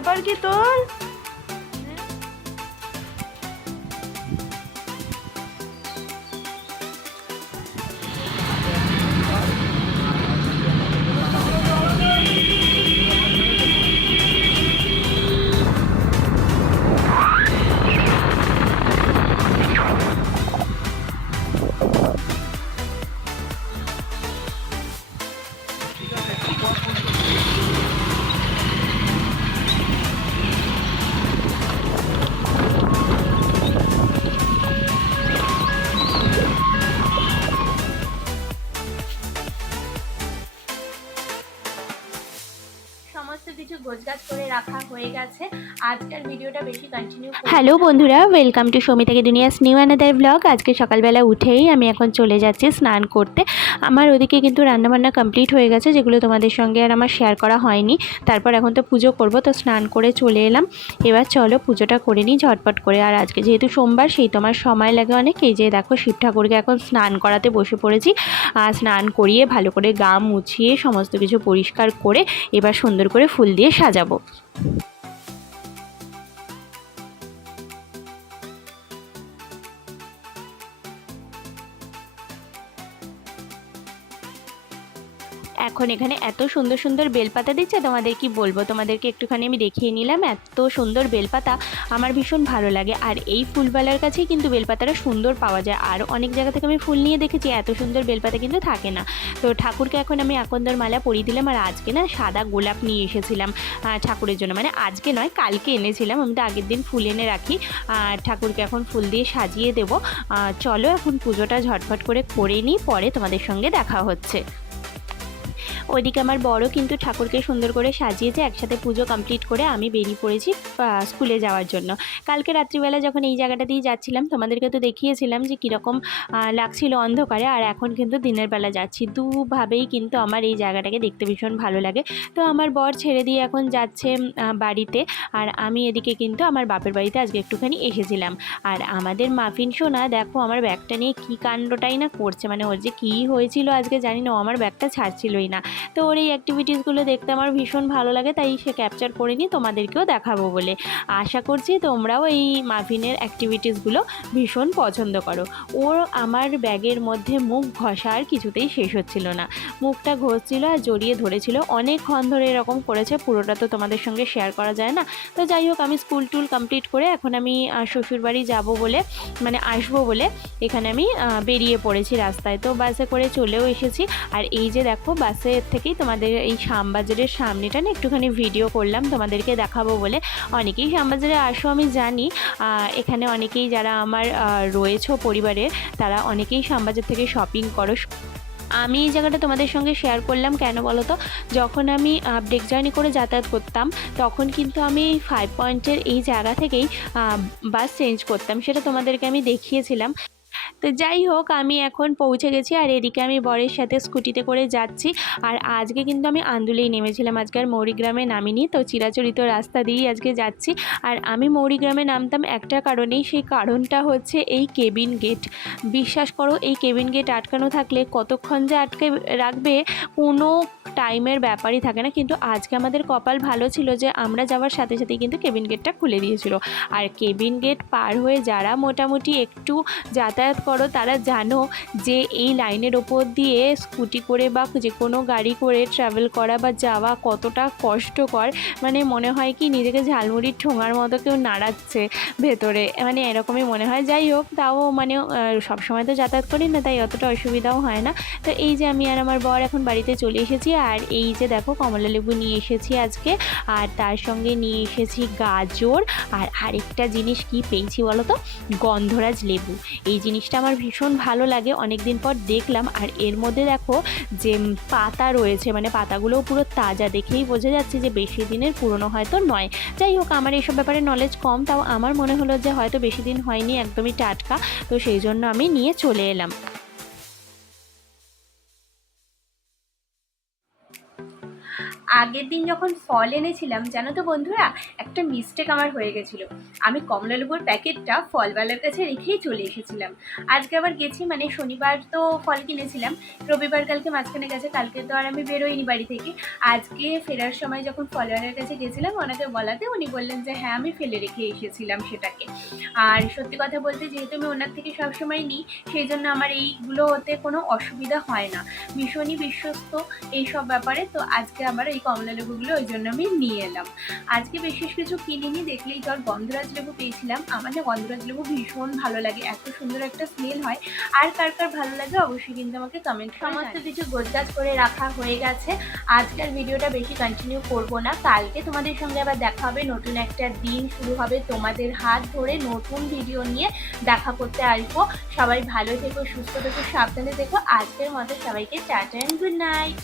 ব্যাপার কি তোর? সমস্ত কিছু গোছগাছ করে রাখা হয়ে গেছে। আজকের ভিডিওটা বেশি কন্টিনিউ করব। হ্যালো বন্ধুরা, ওয়েলকাম টু সৌমিতাকে দুনিয়াস নিউ অ্যানাদার ব্লগ। আজকে সকালবেলা উঠেই আমি এখন চলে যাচ্ছি স্নান করতে। আমার ওদিকে কিন্তু রান্নাবান্না কমপ্লিট হয়ে গেছে, যেগুলো তোমাদের সঙ্গে আর আমার শেয়ার করা হয়নি। তারপর এখন তো পুজো করব, তো স্নান করে চলে এলাম। এবার চলো পুজোটা করে নিই ঝটপট করে। আর আজকে যেহেতু সোমবার, সেই তোমার সময় লাগে অনেক। এই যে দেখো শিব ঠাকুরকে এখন স্নান করাতে বসে পড়েছি। স্নান করিয়ে ভালো করে গা মুছিয়ে সমস্ত কিছু পরিষ্কার করে এবার সুন্দর করে ফুল দিয়ে সাজাবো। এখন এখানে এত সুন্দর সুন্দর বেলপাতা দিচ্ছে, তোমাদের কি বলবো, তোমাদেরকে একটুখানি আমি দেখিয়ে নিলাম। এত সুন্দর বেলপাতা আমার ভীষণ ভালো লাগে। আর এই ফুলওয়ালার কাছেই কিন্তু বেলপাতাটা সুন্দর পাওয়া যায়। আর অনেক জায়গা থেকে আমি ফুল নিয়ে দেখেছি, এত সুন্দর বেলপাতা কিন্তু থাকে না। তো ঠাকুরকে এখন আমি আকন্দর মালা পরিয়ে দিলাম। আর আজকে না সাদা গোলাপ নিয়ে এসেছিলাম ঠাকুরের জন্য, মানে আজকে নয় কালকে এনেছিলাম। আমি তো আগের দিন ফুল এনে রাখি। ঠাকুরকে এখন ফুল দিয়ে সাজিয়ে দেবো। চলো এখন পুজোটা ঝটফট করে নিই, পরে তোমাদের সঙ্গে দেখা হচ্ছে। ওইদিকে আমার বড় কিন্তু ঠাকুরকে সুন্দর করে সাজিয়েছে। একসাথে পুজো কমপ্লিট করে আমি বেরিয়ে পড়েছি স্কুলে যাওয়ার জন্য। কালকে রাত্রিবেলা যখন এই জায়গাটা দিয়ে যাচ্ছিলাম, তোমাদেরকে তো দেখিয়েছিলাম যে কীরকম লাগছিল অন্ধকারে। আর এখন কিন্তু দিনের বেলা যাচ্ছি। দুভাবেই কিন্তু আমার এই জায়গাটাকে দেখতে ভীষণ ভালো লাগে। তো আমার বর ছেড়ে দিয়ে এখন যাচ্ছে বাড়িতে, আর আমি এদিকে কিন্তু আমার বাপের বাড়িতে আজকে একটুখানি এসেছিলাম। আর আমাদের মাফিন সোনা দেখো আমার ব্যাগটা নিয়ে কী কাণ্ডটাই না করছে, মানে ওর যে কী হয়েছিল আজকে জানি না, ও আমার ব্যাগটা ছাড়ছিলই না। তো ওর এই অ্যাক্টিভিটিসগুলো দেখতে আমার ভীষণ ভালো লাগে, তাই সে ক্যাপচার করে নিই তোমাদেরকেও দেখাবো বলে। আশা করছি তোমরাও এই মাফিনের অ্যাক্টিভিটিসগুলো ভীষণ পছন্দ করো। ওর আমার ব্যাগের মধ্যে মুখ ঘষা আর কিছুতেই শেষ হচ্ছিল না, মুখটা ঘষছিল আর জড়িয়ে ধরেছিল অনেকক্ষণ ধরে। এরকম করেছে, পুরোটা তো তোমাদের সঙ্গে শেয়ার করা যায় না। তো যাই হোক, আমি স্কুল টুল কমপ্লিট করে এখন আমি শ্বশুরবাড়ি যাব বলে, মানে আসবো বলে এখানে আমি বেরিয়ে পড়েছি রাস্তায়। তো বাসে করে চলেও এসেছি। আর এই যে দেখো বাসে থেকেই তোমাদের এই শ্যামবাজারের সামনেটা না একটুখানি ভিডিও করলাম তোমাদেরকে দেখাবো বলে। অনেকেই শ্যামবাজারে আসো আমি জানি, এখানে অনেকেই যারা আমার রয়েছে পরিবারের, তারা অনেকেই শ্যামবাজার থেকে শপিং করো। আমি এই জায়গাটা তোমাদের সঙ্গে শেয়ার করলাম কেন বলো তো, যখন আমি ব্রেক জার্নি করে যাতায়াত করতাম, তখন কিন্তু আমি 5 পয়েন্টের এই জায়গা থেকেই বাস চেঞ্জ করতাম, সেটা তোমাদেরকে আমি দেখিয়েছিলাম। তো যাই হোক, আমি এখন পৌঁছে গেছি। আর এদিকে আমি বরের সাথে স্কুটিতে করে যাচ্ছি। আর আজকে কিন্তু আমি আন্দুলেই নেমেছিলাম, আজকে আর মৌরিগ্রামে নামিনি। তো চিরাচরিত রাস্তা দিয়েই আজকে যাচ্ছি। আর আমি মৌরিগ্রামে নামতাম একটা কারণেই, সেই কারণটা হচ্ছে এই কেবিন গেট। বিশ্বাস করো, এই কেবিন গেট আটকানো থাকলে কতক্ষণ যে আটকে রাখবে কোনো টাইমের ব্যাপারই থাকে না। কিন্তু আজকে আমাদের কপাল ভালো ছিল যে আমরা যাওয়ার সাথে সাথেই কিন্তু কেবিন গেটটা খুলে দিয়েছিল। আর কেবিন গেট পার হয়ে যারা মোটামুটি একটু যাতায়াত করো, তারা জানো যে এই লাইনের ওপর দিয়ে স্কুটি করে বা যে কোনো গাড়ি করে ট্রাভেল করা বা যাওয়া কতটা কষ্টকর। মানে মনে হয় কি নিজেকে ঝালমুড়ির ঠোঙার মতো কেউ নাড়াচ্ছে ভেতরে, মানে এরকমই মনে হয়। যাই হোক, তাও মানে সবসময় তো যাতায়াত করি না, তাই অতটা অসুবিধাও হয় না। তো এই যে আমি আর আমার বর এখন বাড়িতে চলে এসেছি। আর এই যে দেখো কমলা লেবু নিয়ে এসেছি আজকে, আর তার সঙ্গে নিয়ে এসেছি গাজর। আর আরেকটা জিনিস কি পেয়েছি বলো তো, গন্ধরাজ লেবু। এই জিনিসটা আমার ভীষণ ভালো লাগে, অনেক দিন পর দেখলাম। আর এর মধ্যে দেখো যে পাতা রয়েছে, মানে পাতাগুলোও পুরো তাজা, দেখেই বোঝা যাচ্ছে যে বেশি দিনের পুরনো হয়তো নয়। যাই হোক, আমার এইসব ব্যাপারে নলেজ কম, তাও আমার মনে হলো যে হয়তো বেশি দিন হয়নি, একদমই টাটকা। তো সেই জন্য আমি নিয়ে চলে এলাম। আগের দিন যখন ফল এনেছিলাম জানো তো বন্ধুরা, একটা মিস্টেক আমার হয়ে গেছিলো। আমি কমলালেবুর প্যাকেটটা ফলওয়ালার কাছে রেখেই চলে এসেছিলাম। আজকে আবার গেছি, মানে শনিবার তো ফল কিনেছিলাম, রবিবার কালকে মাঝখানে গেছে, কালকে তো আর আমি বেরোইনি বাড়ি থেকে। আজকে ফেরার সময় যখন ফলওয়ালার কাছে গেছিলাম ওনাকে বলাতে উনি বললেন যে হ্যাঁ আমি ফেলে রেখে এসেছিলাম সেটাকে। আর সত্যি কথা বলতে যেহেতু আমি ওনার থেকে সবসময় নিই, সেই জন্য আমার এইগুলো হতে কোনো অসুবিধা হয় না, ভীষণই বিশ্বস্ত এই সব ব্যাপারে। তো আজকে আবার এই কমলা লেবুগুলো ওই জন্য আমি নিয়ে এলাম। আজকে বিশেষ কিছু কিনিনি, দেখলেই তো আর গন্ধরাজ লেবু পেয়েছিলাম। আমার না গন্ধরাজ লেবু ভীষণ ভালো লাগে, এত সুন্দর একটা স্মেল হয়। আর কার কার ভালো লাগে অবশ্যই কিন্তু আমাকে কমেন্ট। সমস্ত কিছু গোছগাছ করে রাখা হয়ে গেছে। আজকের ভিডিওটা বেশি কন্টিনিউ করব না, কালকে তোমাদের সঙ্গে আবার দেখা হবে, নতুন একটা দিন শুরু হবে, তোমাদের হাত ধরে নতুন ভিডিও নিয়ে দেখা করতে আসবো। সবাই ভালো থেকো, সুস্থ থেকো, সাবধানে থেকো। আজকের মতো সবাইকে টাটা এন্ড গুড নাইট।